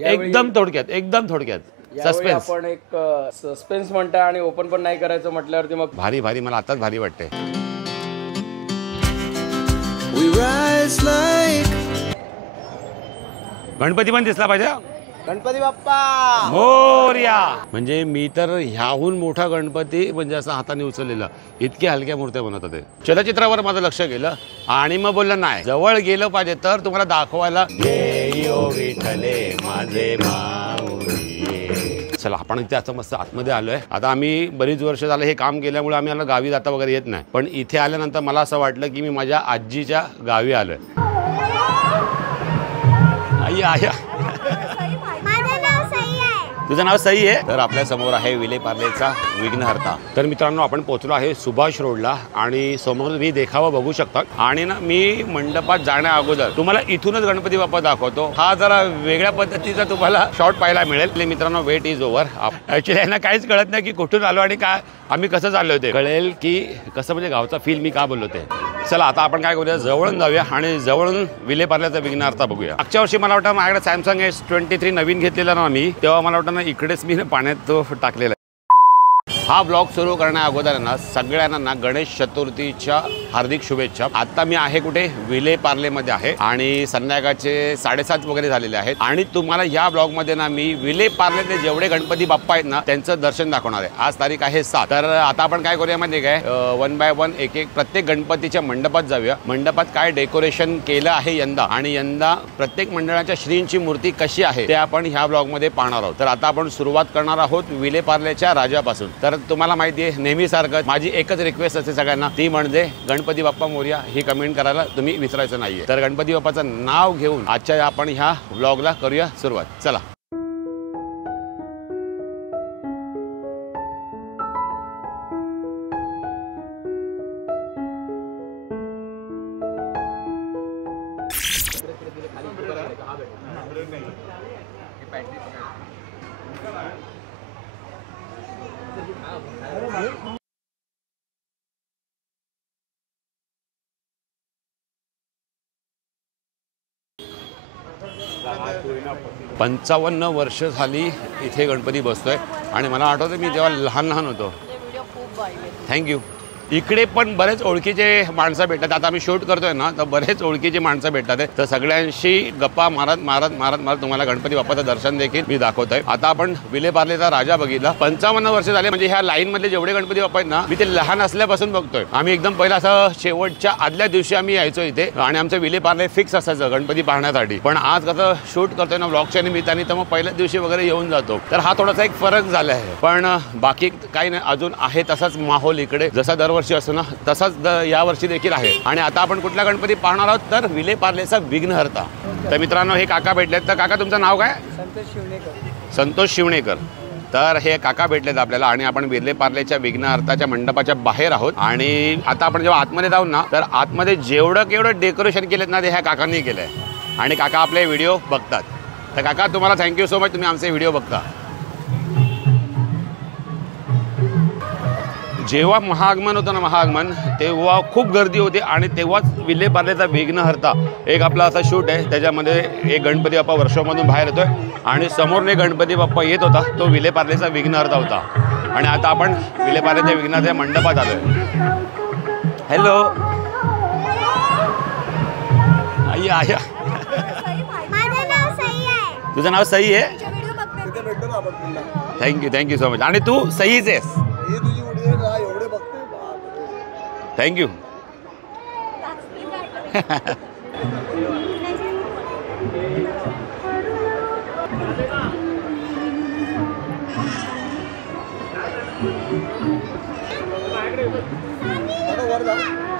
एकदम थोडक्यात सस्पेन्स. आपण एक सस्पेन्स म्हणता आणि ओपन पण नाही करायचं म्हटल्यावरती मग भारी मला आताच भारी वाटते. गणपती पण दिसला पाहिजे. गणपती बाप्पा मोरया. म्हणजे मी तर ह्याहून मोठा गणपती म्हणजे असं हाताने उचललेला, इतक्या हलक्या मूर्त्या बनवतात ते. चलचित्रावर माझं लक्ष गेलं आणि मग बोललं नाही, जवळ गेलं पाहिजे तर तुम्हाला दाखवायला. माझे चला आपण इथे आता मस्त आतमध्ये आलोय. आता आम्ही बरीच वर्ष झालं हे काम केल्यामुळे आम्ही आला गावी जाता वगैरे येत नाही, पण इथे आल्यानंतर मला असं वाटलं की मी माझ्या आजीच्या गावी आलोय. आया तुझं नाव सई आहे. तर आपल्या समोर आहे विलेपार्लेचा विघ्नहर्ता. तर मित्रांनो आपण पोहोचलो आहे सुभाष रोडला आणि समोर मी देखावा बघू शकता. आणि ना मी मंडपात जाण्या अगोदर तुम्हाला इथूनच गणपती बाप्पा दाखवतो. हा जरा वेगळ्या पद्धतीचा तुम्हाला शॉट पाहायला मिळेल. मित्रांनो वेट इज ओव्हर. ऍक्च्युली यांना काहीच कळत नाही की कुठून आलो आणि काय आम्ही कसं चाललो होते. कळेल की कसं म्हणजे गावचा फील मी का बोललो ते. चला आता आपण काय करूया, जवळून जाऊया आणि जवळून विलेपार्ल्याचा विघ्नहर्ता बघूया. मागच्या वर्षी मला वाटतं माझ्याकडे सॅमसंग S23 नवीन घेतलेला ना मी, तेव्हा मला वाटतं इकडेच मी पाण्यात तो टाकलेला. हा ब्लॉग सुरू करण्या अगोदर ना सगळ्यांना गणेश चतुर्थीच्या हार्दिक शुभेच्छा. आता मी आहे कुठे, विलेपार्लेमध्ये आहे आणि संध्याकाळचे 7:30 वगैरे झालेले आहेत. आणि तुम्हाला या ब्लॉग मध्ये ना मी विलेपार्लेतले जेवढे गणपती बाप्पा आहेत ना त्यांचं दर्शन दाखवणार आहे. आज तारीख आहे 7. तर आता आपण काय करूया माहिती काय, 1 बाय 1 एक प्रत्येक गणपतीच्या मंडपात जाऊया. मंडपात काय डेकोरेशन केलं आहे यंदा आणि यंदा प्रत्येक मंडळाच्या श्रींची मूर्ती कशी आहे ते आपण ह्या ब्लॉग मध्ये पाहणार आहोत. तर आता आपण सुरुवात करणार आहोत विलेपार्लेच्या राजापासून. तर तुम्हाला माहिती आहे नेहमीसारखं माझी एकच रिक्वेस्ट असते सगळ्यांना, ती म्हणजे गणपती बाप्पा मोरया ही कमेंट करायला तुम्ही विसरायचं नाहीये. तर गणपती बाप्पाचं नाव घेऊन आजच्या आपण ह्या व्लॉगला करूया सुरुवात. चला. पंचावन्न वर्ष झाली इथे गणपती बसतोय आणि मला आठवतं मी जेव्हा लहान होतो. थँक्यू. इकडे पण बरेच ओळखीचे माणसं भेटतात. आता आम्ही शूट करतोय ना तर बरेच ओळखीचे माणसं भेटतात. तर सगळ्यांशी गप्पा मारत तुम्हाला गणपती बाप्पाचं दर्शन देखील मी दाखवतोय. आता आपण विलेपार्लेचा राजा बघितला. 55 वर्ष झाले. म्हणजे ह्या लाईन मधले जेवढे गणपती बाप्पा आहेत ना मी ते लहान असल्यापासून बघतोय. आम्ही एकदम पहिला असं शेवटच्या आदल्या दिवशी आम्ही यायचो इथे आणि आमचं विलेपार्ले फिक्स असायचं गणपती पाहण्यासाठी. पण आज कसं शूट करतोय ना व्लॉगच्या निमित्ताने तर मग पहिल्याच दिवशी वगैरे येऊन जातो. तर हा थोडासा एक फरक झाला आहे. पण बाकी काही नाही, अजून आहे तसाच माहोल इकडे जसा दरवर्षी असतो ना तसाच या वर्षी देखील आहे. आणि आता आपण कुठला गणपती पाहणार आहोत तर विलेपार्लेचा विघ्नहर्ता. तर मित्रांनो हे काका भेटलेत. तर काका तुमचं नाव काय? संतोष शिवणेकर. तर हे काका भेटलेत आपल्याला आणि आपण विलेपार्लेच्या विघ्नहर्ताच्या मंडपाच्या बाहेर आहोत. आणि आता आपण जेव्हा आतमध्ये जाऊ ना तर आतमध्ये जेवढं डेकोरेशन केलेत ना ते ह्या काकांनी केलंय आणि काका आपले व्हिडिओ बघतात. तर काका तुम्हाला थँक्यू सो मच, तुम्ही आमचे व्हिडिओ बघता. जेव्हा महाआगमन होतं ना महाआगमन तेव्हा खूप गर्दी होती आणि तेव्हाच विलेपार्लेचा विघ्नहर्ता एक आपला असा शूट आहे. त्याच्यामध्ये एक गणपती बाप्पा वर्षामधून बाहेर येतोय आणि समोरने गणपती बाप्पा येत होता तो विलेपार्लेचा विघ्नहर्ता होता. आणि आता आपण विलेपार्लेच्या विघ्नहर्त्या मंडपात आलोय. हॅलो आया. तुझं नाव सई आहे. Thank you so much. आणि तू सईच आहेस. थँक्यू.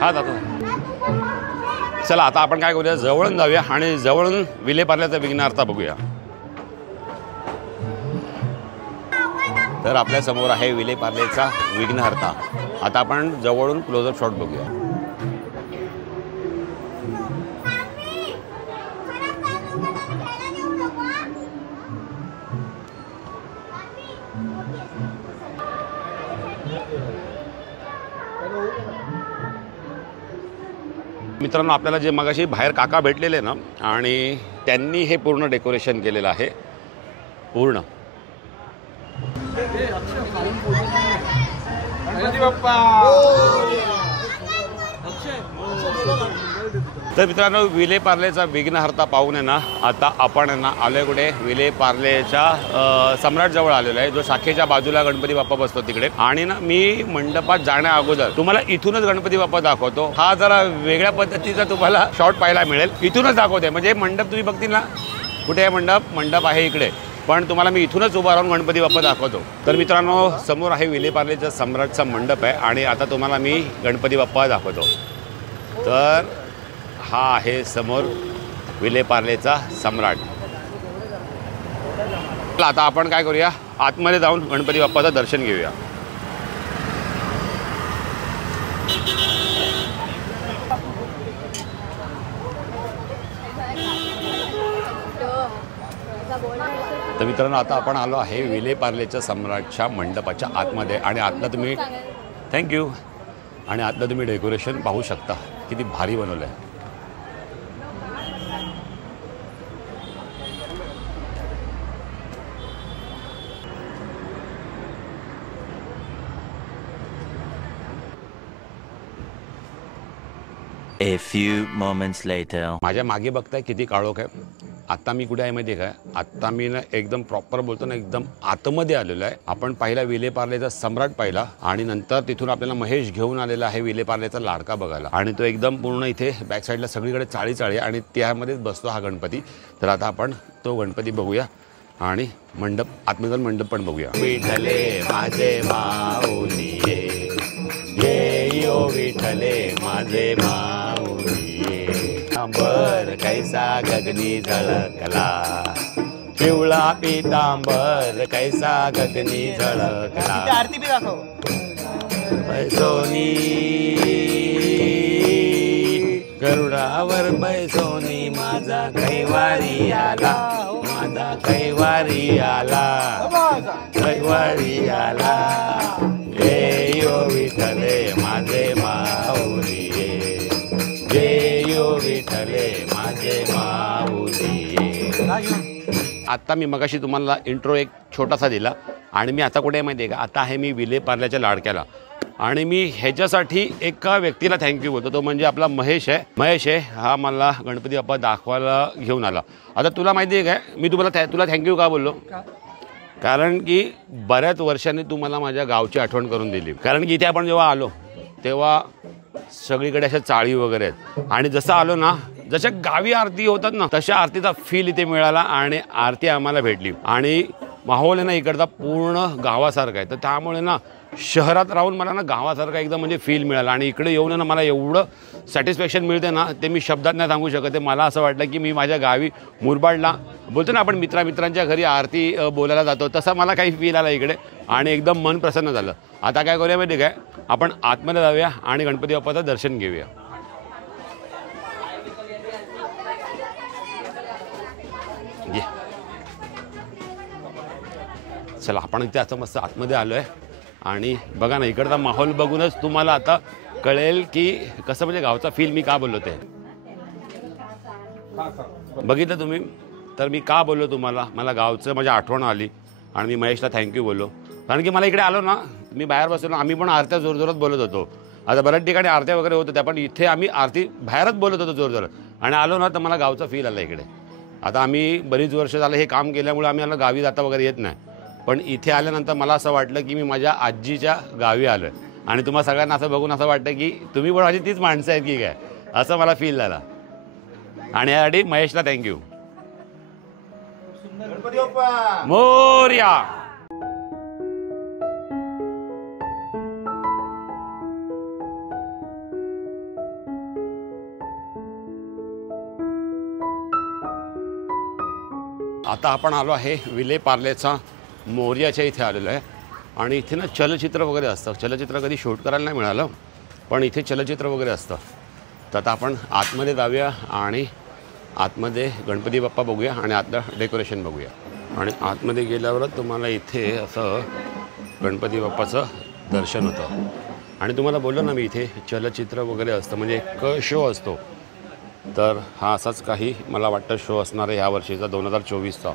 हा जातो. चला आता आपण काय करूया, जवळून जाऊया आणि जवळून विलेपार्ल्याचा विघ्नहर्ता बघूया. तर आपल्या समोर आहे विलेपार्लेचा विघ्नहर्ता. आता आपण जवळून क्लोजअप शॉट बघूया. मित्रांनो आपल्याला जे मगाशी बाहेर काका भेटलेले ना आणि त्यांनी हे पूर्ण डेकोरेशन केलेलं आहे. पूर्ण. तर मित्रांनो, विले पार्लेचा विघ्नहर्ता पाहून आहे ना, आता आपण आहे ना आलोय कुठे, विले पार्लेच्या सम्राट जवळ आलेलो आहे, जो शाखेच्या बाजूला गणपती बाप्पा बसतो तिकडे. आणि ना मी मंडपात जाण्या अगोदर तुम्हाला इथूनच गणपती बाप्पा दाखवतो. हा जरा वेगळ्या पद्धतीचा तुम्हाला शॉट पाहायला मिळेल. इथूनच दाखवते, म्हणजे मंडप तुम्ही बघतील ना, कुठे आहे मंडप, मंडप आहे इकडे, पण तुम्हाला मी इथूनच उभा राहून गणपती बाप्पा दाखवतो. तर मित्रांनो, समोर आहे विले पार्लेचा सम्राटचा मंडप आहे आणि आता तुम्हाला मी गणपती बाप्पा दाखवतो. तर हा आहे समोर विले पार्लेचा सम्राट. आता आपण काय करूया, आतमध्ये जाऊन गणपती बाप्पाचं दर्शन घेऊया. तर मित्रांनो, आता आपण आलो आहे विले पार्लेच्या सम्राटच्या मंडपाच्या आतमध्ये आणि आतलं तुम्ही थँक्यू आणि आतलं तुम्ही डेकोरेशन पाहू शकता, किती भारी बनवलं आहे. A few moments later. माझ्या मागे बघताय किती काळोख आहे. आता मी कुठे आहे माहिती आहे का, आत्ता मी ना एकदम प्रॉपर बोलतो ना, एकदम आतमध्ये आलेलो आहे. आपण पहिला विले पार्लेचा सम्राट पाहिला आणि नंतर तिथून आपल्याला महेश घेऊन आलेला आहे विले पार्लेचा लाडका बघायला. आणि तो एकदम पूर्ण इथे बॅक साईडला सगळीकडे चाळी आणि त्यामध्येच बसतो हा गणपती. तर आता आपण तो गणपती बघूया आणि मंडप आतमध्ये जाऊन मंडप पण बघूया. विठले माझे माऊली ये यो विठले माझे माऊली पितांबर कैसा गगनी झळकला, पिवळा पितांबर कैसा गगनी झळकला. आरती बी दाखव. बैसोनी गरुडावर बैसोनी माझा कैवारी आला, माझा कैवारी आला, कैवारी आला. ये यो विठले माझे माऊली ये यो विठले माझे माऊली. आता मी मगाशी तुम्हाला इंट्रो एक छोटासा दिला आणि मी आता कुठे माहिती आहे का, आता आहे मी विले पार्ल्याच्या लाडक्याला. आणि मी ह्याच्यासाठी एका व्यक्तीला थँक्यू बोलतो, तो म्हणजे आपला महेश आहे. महेश आहे हा मला गणपती बाप्पा दाखवायला घेऊन आला. आता तुला माहिती आहे काय, मी तुला थँक्यू का बोललो, कारण की बऱ्याच वर्षांनी तू मला माझ्या गावची आठवण करून दिली. कारण की इथे आपण जेव्हा आलो तेव्हा सगळीकडे अशा चाळी वगैरे आहेत आणि जसं आलो ना, जशा गावी आरती होतात ना, तशा आरतीचा फील इथे मिळाला आणि आरती आम्हाला भेटली. आणि माहोल आहे ना इकडचा पूर्ण गावासारखा आहे. तर त्यामुळे ना शहरात राहून मला ना गावासारखा एकदम म्हणजे फील मिळाला आणि इकडे येऊन ना मला एवढं सॅटिस्फॅक्शन मिळते ना, ते मी शब्दात नाही सांगू शकत. ते मला असं वाटलं की मी माझ्या गावी मुरबाडला बोलतो ना आपण मित्रांच्या घरी आरती बोलायला जातो, तसा मला काही फील आला इकडे आणि एकदम मन प्रसन्न झालं. आता काय करूया माहिती काय, आपण आतमध्ये जाऊया आणि गणपती बाप्पाचं दर्शन घेऊया. चला, आपण इथे आता मस्त आतमध्ये आलो आहे आणि बघा ना, इकडचा माहोल बघूनच तुम्हाला आता कळेल की कसं म्हणजे गावचा फील मी का बोललो ते. बघितलं तुम्ही, तर मी का बोललो तुम्हाला, मला गावचं माझी आठवण आली आणि मी महेशला थँक्यू बोललो. कारण की मला इकडे आलो ना, मी बाहेर बसलो, आम्ही पण आरत्या जोरजोरात बोलत होतो. आता बऱ्याच ठिकाणी आरत्या वगैरे होत होत्या, पण इथे आम्ही आरती बाहेरच बोलत होतो जोरजोरात. आणि आलो ना तर मला गावचा फील आला इकडे. आता आम्ही बरीच वर्ष झालं हे काम केल्यामुळे आम्ही गावी जाता वगैरे येत नाही, पण इथे आल्यानंतर मला असं वाटलं की मी माझ्या आजीच्या गावी आलो आहे. आणि तुम्हाला सगळ्यांना असं बघून असं वाटतं की तुम्ही पण माझी तीच माणसं आहेत की काय, असं मला फील झाला. आणि यासाठी महेशला थँक्यू. मोरया. आता आपण आलो आहे विले पार्लेचा मोरयाच्या इथे आलेलो आहे आणि इथे ना चलचित्र वगैरे असतं. चलचित्र कधी शूट करायला नाही मिळालं, पण इथे चलचित्र वगैरे असतं. तर आता आपण आतमध्ये जाऊया आणि आतमध्ये गणपती बाप्पा बघूया आणि आतलं डेकोरेशन बघूया. आणि आतमध्ये गेल्यावरच तुम्हाला इथे असं गणपती बाप्पाचं दर्शन होतं. आणि तुम्हाला बोललो ना मी, इथे चलचित्र वगैरे असतं, म्हणजे एक शो असतो. तर हा असाच काही मला वाटतं शो असणार आहे ह्या वर्षीचा 2024चा.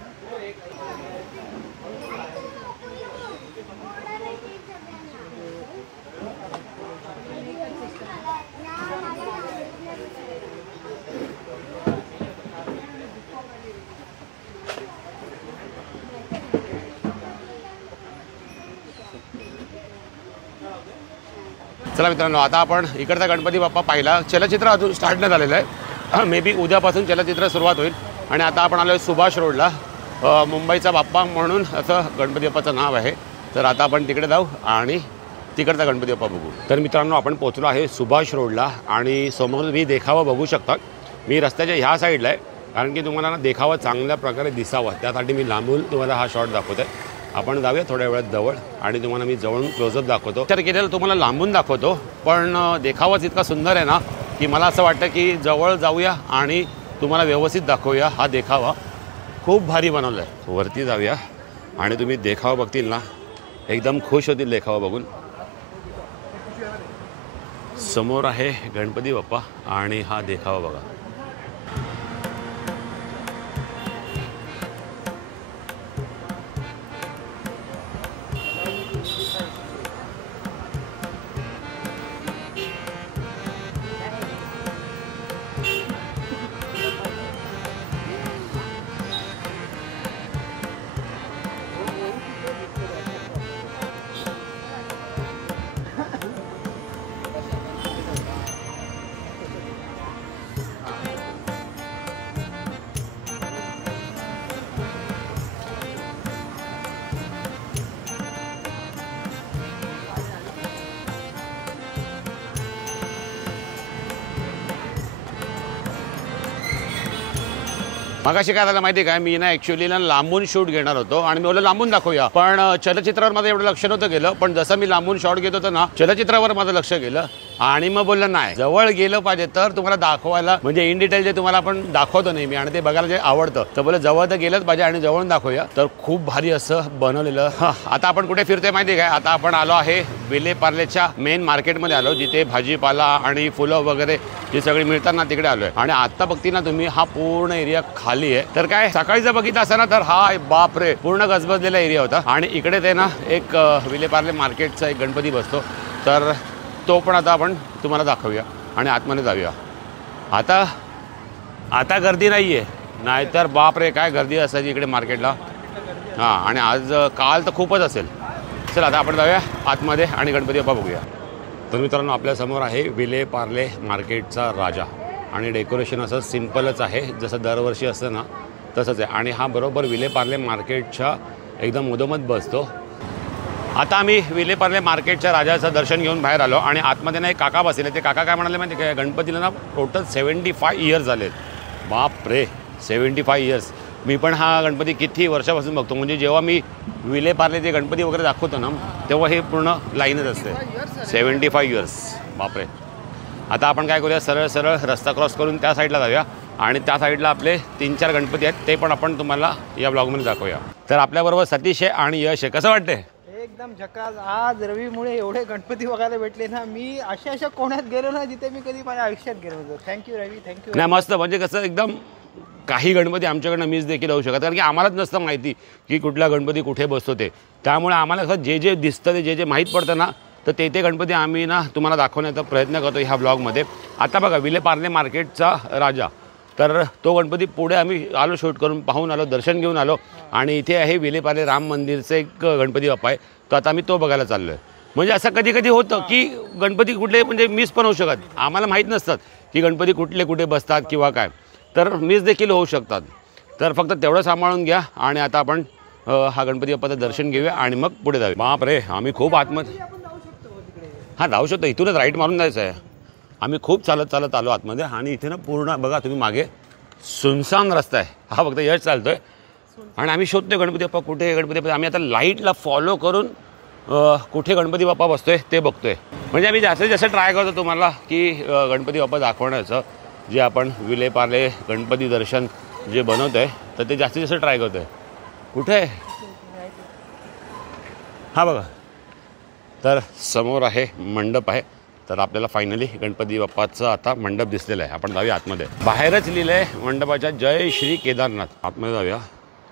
चला मित्रांनो, आता आपण इकडचा गणपती बाप्पा पाहिला. चलचित्र अजून स्टार्ट नाही झालेलं आहे. मे बी उद्यापासून चलचित्र सुरुवात होईल. आणि आता आपण आलो आहे सुभाष रोडला. मुंबईचा बाप्पा म्हणून असं गणपती बाप्पाचं नाव आहे. तर आता आपण तिकडे जाऊ आणि तिकडचा गणपती बाप्पा बघू. तर मित्रांनो, आपण पोहोचलो आहे सुभाष रोडला आणि समोर तुम्ही देखावा बघू शकता. मी रस्त्याच्या ह्या साईडला आहे, कारण की तुम्हाला ना देखावा चांगल्या प्रकारे दिसावा त्यासाठी मी लांबून तुम्हाला हा शॉट दाखवतो आहे. आपण जाऊया थोड्या वेळात जवळ आणि तुम्हाला मी जवळून क्लोजअप दाखवतो. तर केलेलं तुम्हाला लांबून दाखवतो, पण देखावाच इतका सुंदर आहे ना की मला असं वाटतं की जवळ जाऊया आणि तुम्हाला व्यवस्थित दाखवूया. हा देखावा खूप भारी बनवला आहे. वरती जाऊया आणि तुम्ही देखावा बघतील ना, एकदम खुश होतील देखावा बघून. समोर आहे गणपती बाप्पा आणि हा देखावा बघा. मगाशी काय झालं माहिती आहे काय, मी ना ॲक्च्युली ना लांबून शूट घेणार होतो आणि मी बोललो लांबून दाखवूया, पण चलचित्रावर माझं एवढं लक्ष नव्हतं गेलं. पण जसं मी लांबून शॉट घेत होतो ना, चलचित्रावर माझं लक्ष गेलं आणि मग बोललं नाही, जवळ गेलं पाहिजे तर तुम्हाला दाखवायला, म्हणजे इन डिटेल जे तुम्हाला आपण दाखवतो नेहमी आणि ते बघायला जे आवडतं, तर बोललं जवळ तर गेलंच पाहिजे आणि जवळून दाखवूया. तर खूप भारी असं बनवलेलं. आता आपण कुठे फिरतोय माहिती आहे काय, आता आपण आलो आहे विले पार्लेच्या मेन मार्केटमध्ये आलो, जिथे भाजीपाला आणि फुलं वगैरे जी सगळी मिळतात ना, तिकडे आलोय. आणि आता बघती ना तुम्ही, हा पूर्ण एरिया खाली आहे. तर काय सकाळी जर बघितलं असं ना, तर हा बापरे पूर्ण गजबजलेला एरिया होता. आणि इकडे ते ना एक विले पार्ले मार्केटचा एक गणपती बसतो, तर तो पण आता आपण तुम्हाला दाखवूया आणि आतमध्ये जाऊया. आता गर्दी नाही आहे, नाहीतर बापरे काय गर्दी असायची इकडे मार्केटला. हां, आणि आज काल तर खूपच असेल. चल आता आपण जाऊया आतमध्ये आणि गणपती बाप्पा बघूया. तर मित्रांनो, आपल्यासमोर आहे विले पार्ले मार्केटचा राजा आणि डेकोरेशन असं सिम्पलच आहे, जसं दरवर्षी असतं ना तसंच आहे. आणि हा बरोबर विले पार्ले मार्केटच्या एकदम मधोमध बसतो. आता आम्ही विले पार्ले मार्केटच्या राजाचं दर्शन घेऊन बाहेर आलो आणि आतमध्ये ना एक काका बसले. ते काका काय म्हणाले माहिती काय, गणपतीला ना टोटल 75 इयर्स झालेत. बाप रे, 75 इयर्स. मी पण हा गणपती किती वर्षापासून बघतो, म्हणजे जेव्हा मी विले पार्ले जे गणपती वगैरे दाखवतो ना, तेव्हा हे पूर्ण लाईनच असते. 75 इयर्स, बापरे. आता आपण काय करूया, सरळ सरळ रस्ता क्रॉस करून त्या साईडला जाऊया आणि त्या साईडला आपले 3-4 गणपती आहेत, ते पण आपण तुम्हाला या ब्लॉगमध्ये दाखवूया. तर आपल्याबरोबर सतीश आहे आणि यश आहे. कसं वाटते? एकदम झकास. आज रवीमुळे एवढे गणपती बघायला भेटले ना, मी अशा कोण्यात गेलो ना जिथे मी कधी माझ्या आयुष्यात गेलो होतो. थँक्यू रवी, थँक्यू. नाही, मस्त. म्हणजे कसं एकदम काही गणपती आमच्याकडनं मिस देखील होऊ शकतात, कारण की आम्हालाच नसतं माहिती की कुठला गणपती कुठे बसतो ते. त्यामुळे आम्हाला कसं जे जे दिसतं, ते जे माहीत पडतं ना, तर ते गणपती आम्ही ना तुम्हाला दाखवण्याचा प्रयत्न करतो ह्या ब्लॉगमध्ये. आता बघा, विले पार्ले मार्केटचा राजा, तर तो गणपती पुढे आम्ही आलो, शूट करून पाहून आलो, दर्शन घेऊन आलो. आणि इथे आहे विले पार्ले राम मंदिरचं एक गणपती बाप्पा आहे, तर आता आम्ही तो बघायला चाललो आहे. म्हणजे असं कधी कधी होतं की गणपती कुठले म्हणजे मिस पण होऊ शकतात, आम्हाला माहीत नसतात की गणपती कुठे बसतात किंवा काय, तर मिस देखील होऊ शकतात. तर फक्त तेवढं सांभाळून घ्या. आणि आता आपण हा गणपती बाप्पाचं दर्शन घेऊया आणि मग पुढे जाऊया. बाप रे, आम्ही खूप आतमध्ये. हां, जाऊ शकतो, इथूनच राईट मारून जायचं आहे. आम्ही खूप चालत आलो आतमध्ये आणि इथे ना पूर्ण बघा तुम्ही मागे सुनसान रस्ता आहे. हा फक्त यश चालतोय आणि आम्ही शोधतोय गणपती बाप्पा कुठे, गणपती बाप्पा. आम्ही आता लाईटला फॉलो करून कुठे गणपती बाप्पा बसतोय ते बघतोय. म्हणजे आम्ही जास्तीत जास्त ट्राय करतो तुम्हाला की गणपती बाप्पा दाखवण्याचं, जे आपण विले पार्ले गणपती दर्शन जे बनवतो आहे, तर ते जास्तीत जास्त ट्राय करतो आहे. कुठे आहे? हा बघा, तर समोर आहे मंडप आहे. तर आपल्याला फायनली गणपती बाप्पाचं आता मंडप दिसलेलं आहे. आपण जाऊया आतमध्ये. बाहेरच लिहिलं आहे मंडपाच्या जय श्री केदारनाथ. आतमध्ये जाऊया.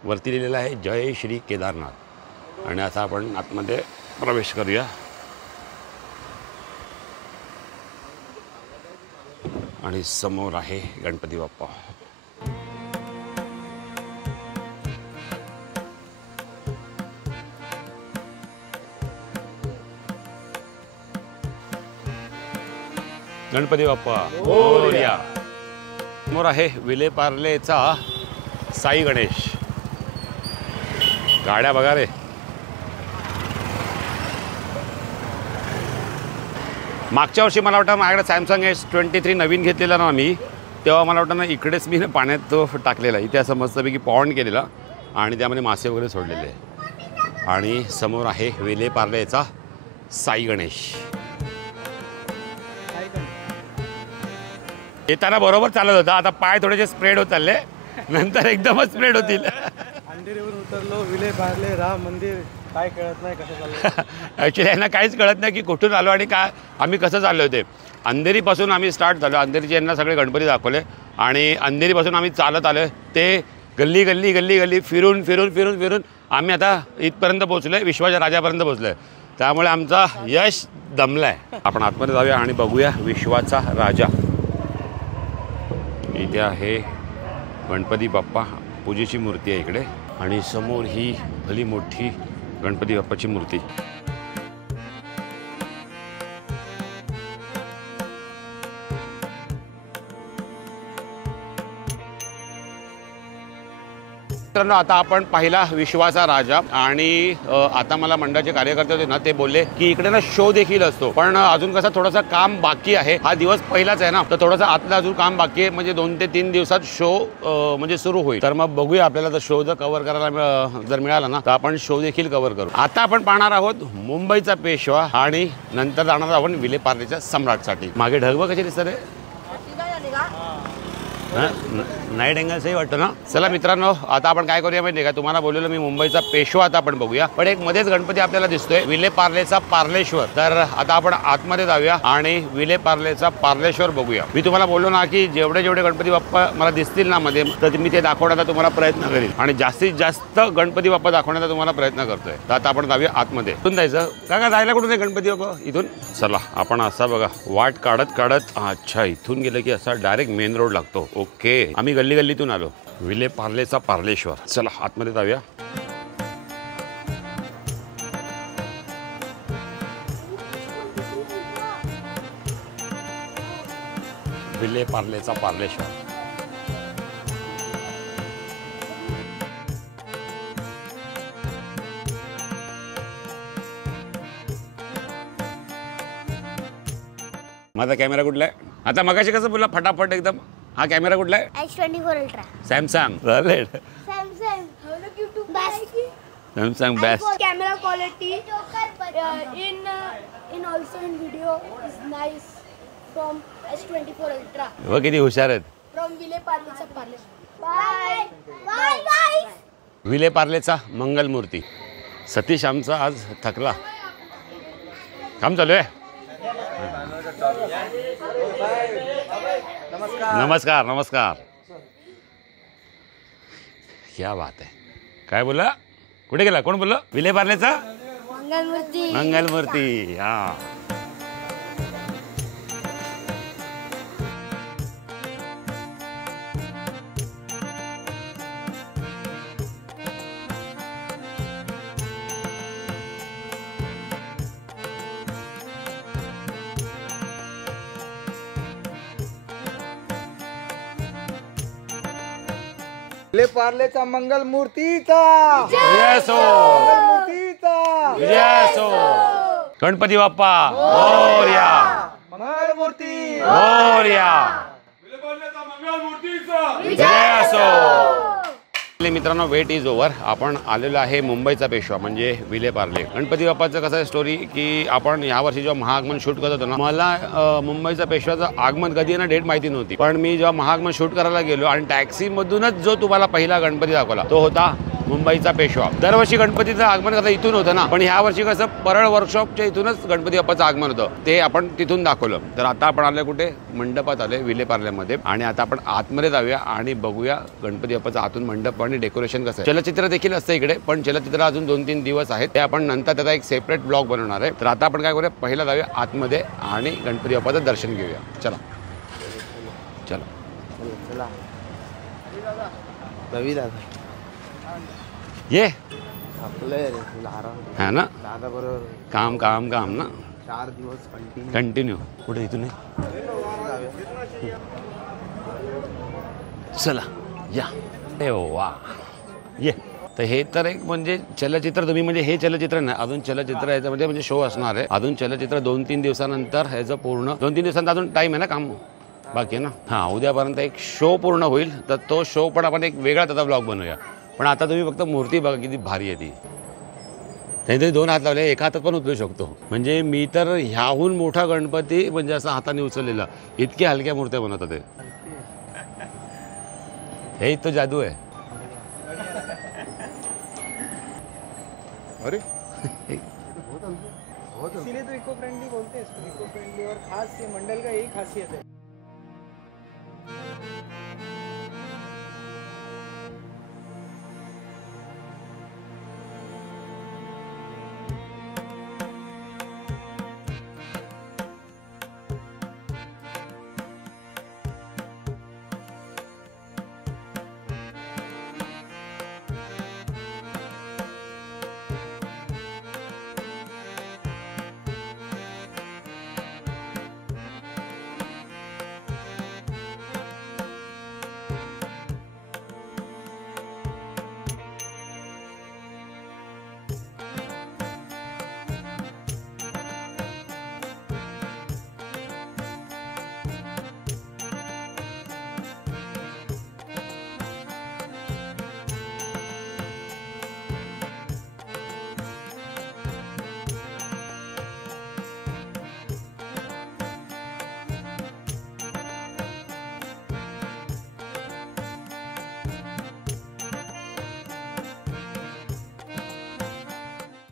वरती लिहिलेलं आहे जय श्री केदारनाथ. आणि आता आपण आतमध्ये प्रवेश करूया. आणि समोर आहे गणपती बाप्पा. गणपती बाप्पा मोरया. समोर आहे विलेपार्लेचा साई गणेश. गाड्या बघा रे. मागच्या वर्षी मला वाटतं माझ्याकडे सॅमसंग S23 नवीन घेतलेला ना मी, तेव्हा मला वाटतं ना इकडेच मी पाण्यात तो टाकलेला. इथे असं मस्तपैकी पॉन्ड केलेला आणि त्यामध्ये मासे वगैरे सोडलेले. आणि समोर आहे विलेपार्लेचा साई गणेश. येताना बरोबर चालत होता, आता पाय थोडेसे स्प्रेड होत चालले, नंतर एकदमच स्प्रेड होतील. अंधेरीवर उतरलो, विलेपार्ले राम मंदिर, काय कळत नाही कसं चाललं. ॲक्च्युली यांना काहीच कळत नाही की कुठून आलो आणि काय आम्ही कसं चाललो होते. अंधेरीपासून आम्ही स्टार्ट झालो, अंधेरीचे यांना सगळे गणपती दाखवले आणि अंधेरीपासून आम्ही चालत आलो. ते गल्ली गल्ली गल्ली गल्ली फिरून फिरून फिरून फिरून आम्ही आता इथपर्यंत पोहोचलो आहे, विश्वाच्या राजापर्यंत पोहोचलो आहे. त्यामुळे आमचा यश दमला आहे. आपण आतमध्ये जाऊया आणि बघूया विश्वाचा राजा. इथे आहे गणपती बाप्पा पूजेची मूर्ती आहे इकडे आणि समोर ही भली मोठी गणपती बाप्पाची मूर्ती. मित्रांनो, आता आपण पाहिला विश्वाचा राजा आणि आता मला मंडळाचे कार्यकर्ते होते ना, ते बोलले की इकडे ना शो देखील असतो, पण अजून कसं थोडंसं काम बाकी आहे. हा दिवस पहिलाच आहे ना, तर थोडंसं आतला अजून काम बाकी आहे. म्हणजे 2 ते 3 दिवसात शो म्हणजे सुरू होईल. तर मग बघूया, आपल्याला जर शो जर कव्हर करायला जर मिळाला ना, तर आपण शो देखील कव्हर करू. आता आपण पाहणार आहोत मुंबईचा पेशवा आणि नंतर जाणार आहोत विलेपार्लेच्या सम्राटसाठी. मागे ढगवा कशी दिसत रे, नाईट अँगल्सही वाटतं ना. चला मित्रांनो, आता आपण काय करूया माहिती आहे का, तुम्हाला बोललेलो मी मुंबईचा पेशवा आता आपण बघूया. पण एक मध्येच गणपती आपल्याला दिसतोय, विलेपार्लेचा पार्लेश्वर. तर आता आपण आतमध्ये जाऊया आणि विलेपार्लेचा पार्लेश्वर बघूया. मी तुम्हाला बोललो ना की जेवढे जेवढे गणपती बाप्पा मला दिसतील ना मध्ये, तर मी ते दाखवण्याचा तुम्हाला प्रयत्न करेल आणि जास्तीत जास्त गणपती बाप्पा दाखवण्याचा तुम्हाला प्रयत्न करतोय. तर आता आपण जाऊया आतमध्ये. कुठून जायचं का जायला, कुठून आहे गणपती बाप्पा इथून. चला आपण असा बघा वाट काढत काढत, अच्छा इथून गेलं की असा डायरेक्ट मेन रोड लागतो. ओके, आम्ही गल्ली गल्लीतून आलो. विलेपार्लेचा पार्लेश्वर. चला आतमध्ये जाऊया. विलेपार्लेचा पार्लेश्वर. माझा कॅमेरा कुठला आहे आता, मगाशी कसं बोलला फटाफट एकदम. हा कॅमेरा कुठला आहे, S24 Ultra. Samsung. Samsung. Best. Samsung best. Camera quality in also in video is nice from S24 Ultra. व किती हुशार आहेत. From Vileparle's Parle. Bye. Bye guys. विलेपार्लेचा Mangalmurti. Satish आमचा आज थकला. काम चालू आहे. नमस्कार नमस्कार. क्या बात आहे. काय बोला, कुठे गेला, कोण बोललं. विलेपार्लेचा मंगलमूर्ती. मंगलमूर्ती. हा विलेपार्लेचा मंगलमूर्तीचा जय असो. मंगलमूर्तीचा जय असो. गणपती बाप्पा मोरया. मंगलमूर्ती मोरया. जय असो. मित्रांनो, वेट इज ओव्हर. आपण आलेलो आहे मुंबईचा पेशवा म्हणजे विलेपार्ले. गणपती बाप्पाचं कसं आहे स्टोरी की आपण यावर्षी जेव्हा महाआगमन शूट करत होतो ना, मला मुंबईचा पेशवाचं आगमन कधी ना डेट माहिती नव्हती. पण मी जेव्हा महाआगमन शूट करायला गेलो आणि टॅक्सीमधूनच जो तुम्हाला पहिला गणपती दाखवला तो होता मुंबईचा पेशवा. दरवर्षी गणपतीचं आगमन कसं इथून होतं ना, पण ह्या वर्षी कसं परळ वर्कशॉपच्या इथूनच गणपती बाप्पाचं आगमन होतं, ते आपण तिथून दाखवलं. तर आता आपण आलोय कुठे, मंडपात आलोय विलेपार्ल्यामध्ये. आणि आता आपण आतमध्ये जाऊया आणि बघूया गणपती बाप्पाचं आतून मंडप आणि डेकोरेशन कसं आहे. चलचित्र देखील असतं इकडे, पण चलचित्र अजून 2-3 दिवस आहेत, ते आपण नंतर त्याचा एक सेपरेट ब्लॉग बनवणार आहे. तर आता आपण काय करूया, पहिला जाऊया आतमध्ये आणि गणपती बाप्पाचं दर्शन घेऊया. चला चला चला रवी दादा ये. आपलं आराम हा ना, दादा बरोबर काम काम काम ना. 4 दिवस कंटिन्यू. कंटिन्यू. कुठे इथून चला या. ए वा ये. तर हे तर एक म्हणजे चलचित्र तुम्ही म्हणजे हे चलचित्र नाही अजून चलचित्र याच्यामध्ये म्हणजे शो असणार आहे. अजून चलचित्र 2-3 दिवसानंतर ह्याचं पूर्ण 2-3 दिवसांचा अजून टाईम आहे ना काम बाकी आहे ना. हां उद्यापर्यंत एक शो पूर्ण होईल तर तो शो पण आपण एक वेगळा त्याचा ब्लॉग बनवूया. पण आता तुम्ही फक्त मूर्ती बघा किती भारी आहे ती. त्याने 2 हात लावले एका हातात पण उचलू शकतो. म्हणजे मी तर ह्याहून मोठा गणपती म्हणजे असा हाताने उचललेला इतक्या हलक्या मूर्त्या बनवतात ते. हे तो जादू है. अरे इसीलिए तो इको फ्रेंडली बोलते हैं इसको. इको फ्रेंडली और खास ये मंडल का यही खासियत है.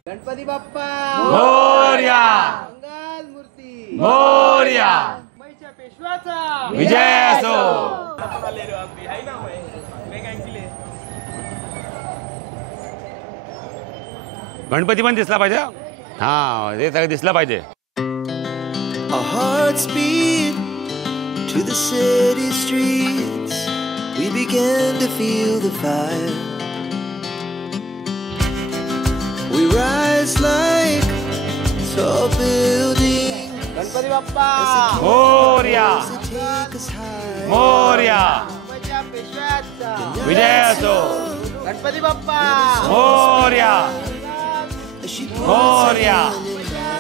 गणपती बाप्पा मोरया. मंगल मूर्ती मोरया. मुंबईच्या पेशवाचा विजय असो. गणपती पण दिसला पाहिजे. हा हे सगळं दिसलं पाहिजे. Our hearts beat to the city streets. We began to feel the fire. We rise like tall buildings Ganpati Bappa Morya. that take us high. Morya. मुंबईच्या पेशवाचा विजय असो. गणपती बाप्पा मोरया. As she Morya.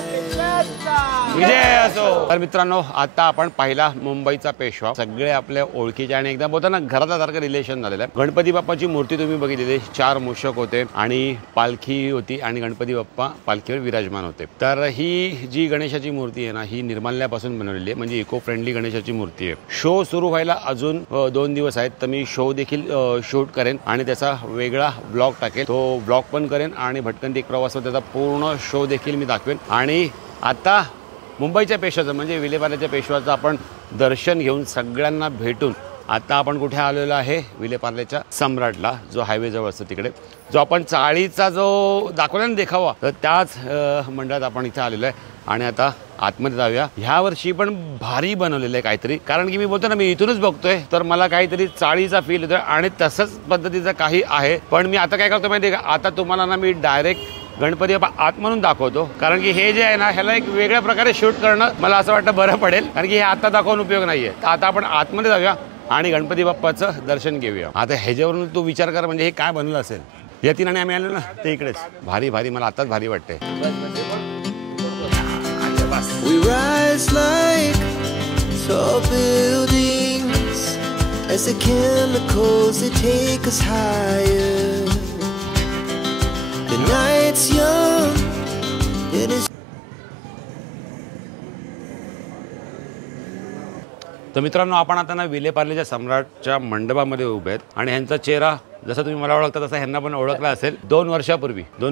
पेशवाचा विजय असो. तर मित्रांनो आता आपण पाहिला मुंबईचा पेशवा. सगळे आपल्या ओळखीचे आणि एकदम बोलतो ना घरासारखं रिलेशन झालेलं आहे. गणपती बाप्पाची मूर्ती तुम्ही बघितलेली 4 मूषक होते आणि पालखी होती आणि गणपती बाप्पा पालखीवर विराजमान होते. तर ही जी गणेशाची मूर्ती आहे ना ही निर्माल्यापासून बनवलेली आहे म्हणजे इको फ्रेंडली गणेशाची मूर्ती आहे. शो सुरू व्हायला अजून 2 दिवस आहेत. तर मी शो देखील शूट करेन आणि त्याचा वेगळा ब्लॉग टाकेल. तो ब्लॉग पण करेन आणि भटकंती एक प्रवासावर त्याचा पूर्ण शो देखील मी दाखवेन. आणि आता मुंबईच्या पेशवाचं म्हणजे विलेपार्ल्याच्या पेशवाचं आपण दर्शन घेऊन सगळ्यांना भेटून आता आपण कुठे आलेलो आहे विलेपार्ल्याच्या सम्राटला जो हायवेजवळ असतो तिकडे जो आपण चाळीचा जो दाखवला ना देखावा तर त्याच मंडळात आपण इथे आलेलो आहे. आणि आता आतमध्ये जाऊया. ह्या वर्षी पण भारी बनवलेलं आहे काहीतरी कारण की मी बोलतो ना मी इथूनच बघतोय तर मला काहीतरी चाळीचा फील येतोय आणि तसंच पद्धतीचं काही आहे. पण मी आता काय करतो माहिती आहे का आता तुम्हाला ना मी डायरेक्ट गणपती बाप्पा आत म्हणून दाखवतो कारण की हे जे आहे ना ह्याला एक वेगळ्या प्रकारे शूट करणं मला असं वाटतं बरं पडेल कारण की हे आता दाखवून उपयोग नाहीये. तर आता आपण आतमध्ये जाऊया आणि गणपती बाप्पाचं दर्शन घेऊया. आता ह्याच्यावरून तू विचार कर म्हणजे हे काय बनलं असेल. यतीन आणि आम्ही आलो ना ते इकडेच भारी भारी मला आताच भारी वाटते. We rise like tall buildings as the chemicals they take us higher. The night's young and it's तर मित्रांनो आपण आता ना विलेपार्ल्याच्या सम्राटच्या मंडपामध्ये उभे आहेत आणि ह्यांचा चेहरा जसं तुम्ही मला ओळखता तसा ह्यांना पण ओळखला असेल. 2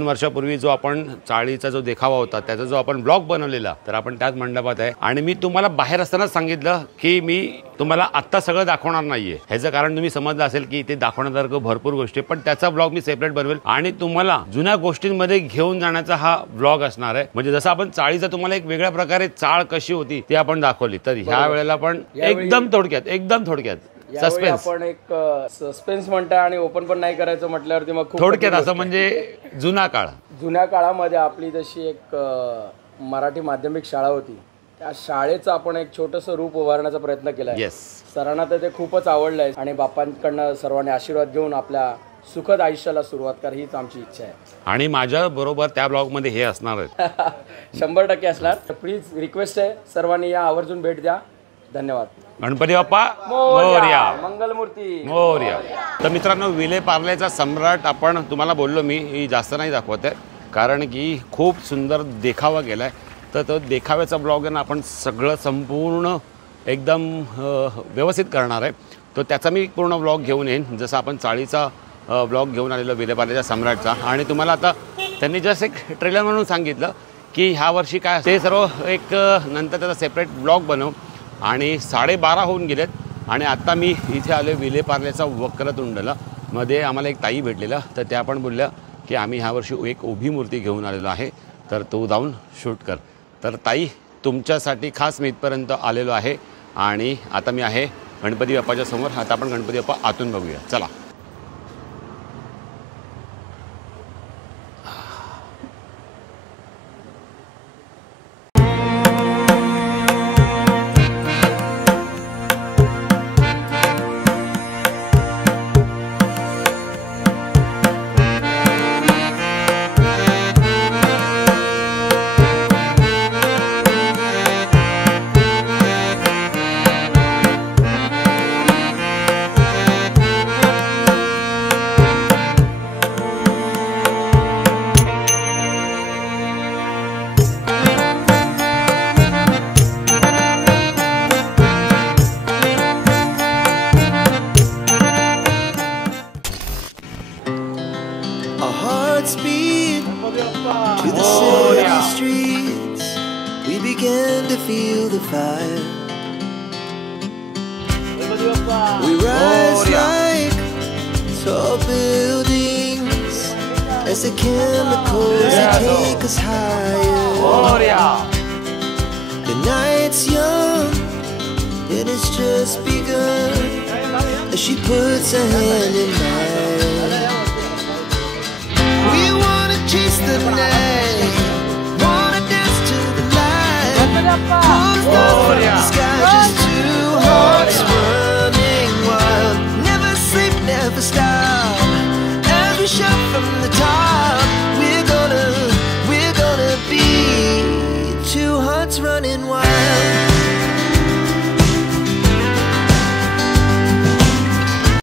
वर्षापूर्वी जो आपण चाळीचा जो देखावा होता त्याचा जो आपण ब्लॉग बनवलेला तर आपण त्याच मंडपात आहे. आणि मी तुम्हाला बाहेर असतानाच सांगितलं की मी तुम्हाला आत्ता सगळं दाखवणार नाहीये. ह्याचं कारण तुम्ही समजलं असेल की ते दाखवण्यासारखं भरपूर गोष्टी पण त्याचा ब्लॉग मी सेपरेट बनवेल आणि तुम्हाला जुन्या गोष्टींमध्ये घेऊन जाण्याचा हा ब्लॉग असणार आहे. म्हणजे जसं आपण चाळीचा तुम्हाला एक वेगळ्या प्रकारे चाळ कशी होती ती आपण दाखवली तर ह्या वेळेला पण एकदम थोडक्यात सस्पेन्स. आपण एक सस्पेन्स म्हणता आणि ओपन पण नाही करायचं म्हटल्यावरती मग खूप थोडक्यात असं म्हणजे जुन्या जुन्या काळामध्ये आपली जशी एक मराठी माध्यमिक शाळा होती त्या शाळेचं आपण एक छोटंसं रूप उभारण्याचा प्रयत्न केला आहे. येस. सरांना तर ते खूपच आवडलं आहे आणि बाप्पांकडनं सर्वांनी आशीर्वाद घेऊन आपल्या सुखद आयुष्याला सुरुवात कर हीच आमची इच्छा आहे. आणि माझ्या बरोबर त्या ब्लॉगमध्ये हे असणार आहेत. 100% असणार. प्लीज रिक्वेस्ट आहे सर्वांनी या आवर्जून भेट द्या. धन्यवाद. गणपती बाप्पा मोरया. मंगलमूर्ती मोरया. तर मित्रांनो, विले पार्लेचा सम्राट आपण तुम्हाला बोललो मी जास्त नाही दाखवत आहे कारण की खूप सुंदर देखावा गेला आहे. तर तो देखाव्याचा ब्लॉग आहे ना आपण सगळं संपूर्ण एकदम व्यवस्थित करणार आहे. तर त्याचा मी पूर्ण ब्लॉग घेऊन येईन जसं आपण चाळीचा ब्लॉग घेऊन आलेलो विले पार्लेच्या सम्राटचा. आणि तुम्हाला आता त्यांनी जस्ट एक ट्रेलर म्हणून सांगितलं की ह्या वर्षी काय ते सर्व एक नंतर त्याचा सेपरेट ब्लॉग बनवू. आणि 12:30 होऊन गेलेत आणि आत्ता मी इथे आलो विले पार्लेचा वक्रतुंडला. मध्ये आम्हाला एक ताई भेटलेला तर त्या पण बोलल्या की आम्ही ह्या वर्षी एक उभी मूर्ती घेऊन आलेलो आहे तर तू जाऊन शूट कर. तर ताई तुमच्यासाठी खास मी इथपर्यंत आलेलो आहे आणि आता मी आहे गणपती बाप्पाच्या समोर. आता आपण गणपती बाप्पा आतून बघूया. चला. Our hearts beat to the city streets. We began to feel the fire. We rise like tall buildings as the chemicals that take us higher. The night's young and it's just begun as she puts her hand in mine. We wanna chase the night, wanna dance to the light. Pull stars from the sky, just two hearts running wild. Never sleep, never stop. As we shout from the top, we're gonna be two hearts running wild.